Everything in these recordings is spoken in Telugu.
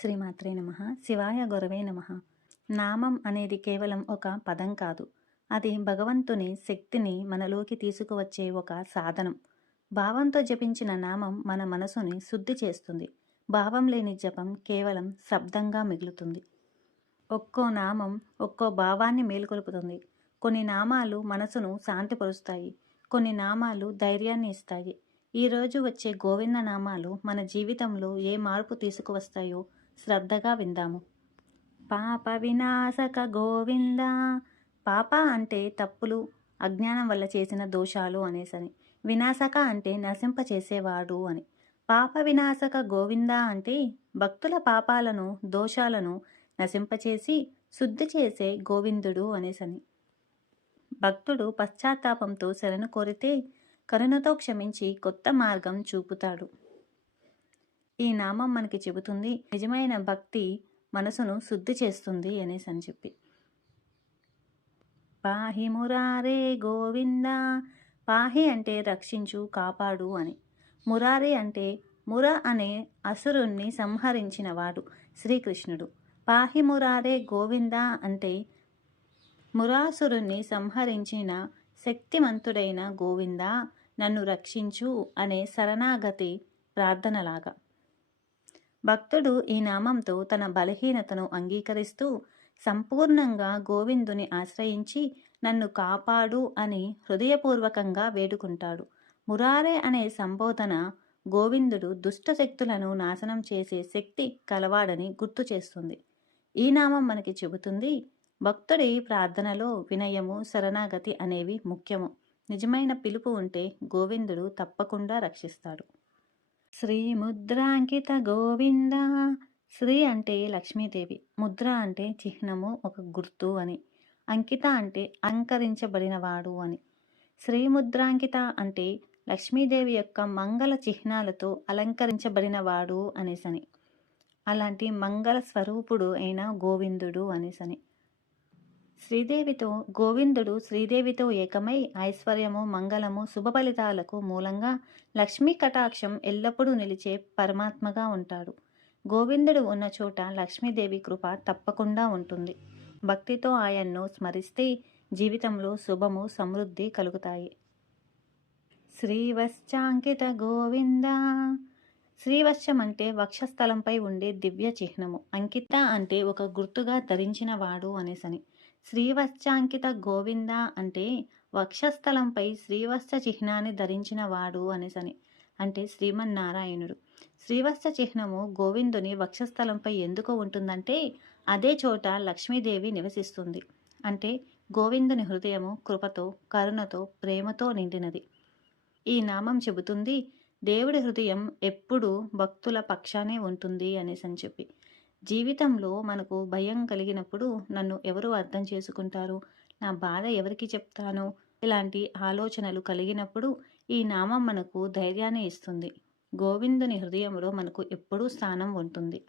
శ్రీమాత్రే నమః. శివాయ గురవే నమః. నామం అనేది కేవలం ఒక పదం కాదు. అది భగవంతుని శక్తిని మనలోకి తీసుకువచ్చే ఒక సాధనం. భావంతో జపించిన నామం మన మనసుని శుద్ధి చేస్తుంది. భావం లేని జపం కేవలం శబ్దంగా మిగులుతుంది. ఒక్కో నామం ఒక్కో భావాన్ని మేలుకొలుపుతుంది. కొన్ని నామాలు మనసును శాంతిపరుస్తాయి. కొన్ని నామాలు ధైర్యాన్ని ఇస్తాయి. ఈరోజు వచ్చే గోవింద నామాలు మన జీవితంలో ఏ మార్పు తీసుకువస్తాయో శ్రద్ధగా విందాము. పాప వినాశక గోవింద. పాప అంటే తప్పులు, అజ్ఞానం వల్ల చేసిన దోషాలు అనేసని. వినాశక అంటే నశింపచేసేవాడు అని. పాప వినాశక గోవింద అంటే భక్తుల పాపాలను, దోషాలను నశింపచేసి శుద్ధి చేసే గోవిందుడు అనేసని. భక్తుడు పశ్చాత్తాపంతో శరణు కోరితే కరుణతో క్షమించి కొత్త మార్గం చూపుతాడు. ఈ నామం మనకి చెబుతుంది నిజమైన భక్తి మనసును శుద్ధి చేస్తుంది అనేసని చెప్పి. పాహి మురారే గోవింద. పాహి అంటే రక్షించు, కాపాడు అని. మురారి అంటే ముర అనే అసురుణ్ణి సంహరించిన వాడు శ్రీకృష్ణుడు. పాహి మురారే గోవింద అంటే మురాసురుణ్ణి సంహరించిన శక్తిమంతుడైన గోవింద నన్ను రక్షించు అనే శరణాగతి ప్రార్థనలాగా. భక్తుడు ఈ నామంతో తన బలహీనతను అంగీకరిస్తూ సంపూర్ణంగా గోవిందుని ఆశ్రయించి నన్ను కాపాడు అని హృదయపూర్వకంగా వేడుకుంటాడు. మురారే అనే సంబోధన గోవిందుడు దుష్ట శక్తులను నాశనం చేసే శక్తి కలవాడని గుర్తు చేస్తుంది. ఈ నామం మనకి చెబుతుంది భక్తుడి ప్రార్థనలో వినయము, శరణాగతి అనేవి ముఖ్యము. నిజమైన పిలుపు ఉంటే గోవిందుడు తప్పకుండా రక్షిస్తాడు. శ్రీ ముద్రాంకిత గోవింద. శ్రీ అంటే లక్ష్మీదేవి, ముద్ర అంటే చిహ్నము, ఒక గుర్తు అని. అంకిత అంటే అలంకరించబడినవాడు అని. శ్రీ ముద్రాంకిత అంటే లక్ష్మీదేవి యొక్క మంగళ చిహ్నాలతో అలంకరించబడినవాడు అనేసని. అలాంటి మంగళ స్వరూపుడు అయిన గోవిందుడు అనేసని. శ్రీదేవితో ఏకమై ఐశ్వర్యము, మంగళము, శుభ ఫలితాలకు మూలంగా లక్ష్మీ కటాక్షం ఎల్లప్పుడూ నిలిచే పరమాత్మగా ఉంటాడు. గోవిందుడు ఉన్న చోట లక్ష్మీదేవి కృప తప్పకుండా ఉంటుంది. భక్తితో ఆయన్ను స్మరిస్తే జీవితంలో శుభము, సమృద్ధి కలుగుతాయి. శ్రీవత్సాంకిత గోవింద. శ్రీవత్సం అంటే వక్షస్థలంపై ఉండే దివ్య చిహ్నము. అంకిత అంటే ఒక గుర్తుగా ధరించిన వాడు అనేసని. శ్రీవత్సాంకిత గోవింద అంటే వక్షస్థలంపై శ్రీవత్స చిహ్నాన్ని ధరించిన వాడు అనేసని. అంటే శ్రీమన్నారాయణుడు. శ్రీవత్స చిహ్నము గోవిందుని వక్షస్థలంపై ఎందుకు ఉంటుందంటే అదే చోట లక్ష్మీదేవి నివసిస్తుంది. అంటే గోవిందుని హృదయము కృపతో, కరుణతో, ప్రేమతో నిండినది. ఈ నామం చెబుతుంది దేవుడి హృదయం ఎప్పుడూ భక్తుల పక్షానే ఉంటుంది అనేసని చెప్పి. జీవితంలో మనకు భయం కలిగినప్పుడు నన్ను ఎవరు అర్థం చేసుకుంటారు, నా బాధ ఎవరికి చెప్తాను, ఇలాంటి ఆలోచనలు కలిగినప్పుడు ఈ నామం మనకు ధైర్యాన్ని ఇస్తుంది. గోవిందుని హృదయంలో మనకు ఎప్పుడూ స్థానం ఉంటుంది.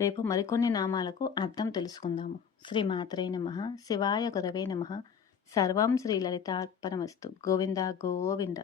రేపు మరికొన్ని నామాలకు అర్థం తెలుసుకుందాము. శ్రీమాత్రే నమః. శివాయ గురవే నమః. సర్వం శ్రీ లలితార్పణమస్తు. గోవింద గోవింద.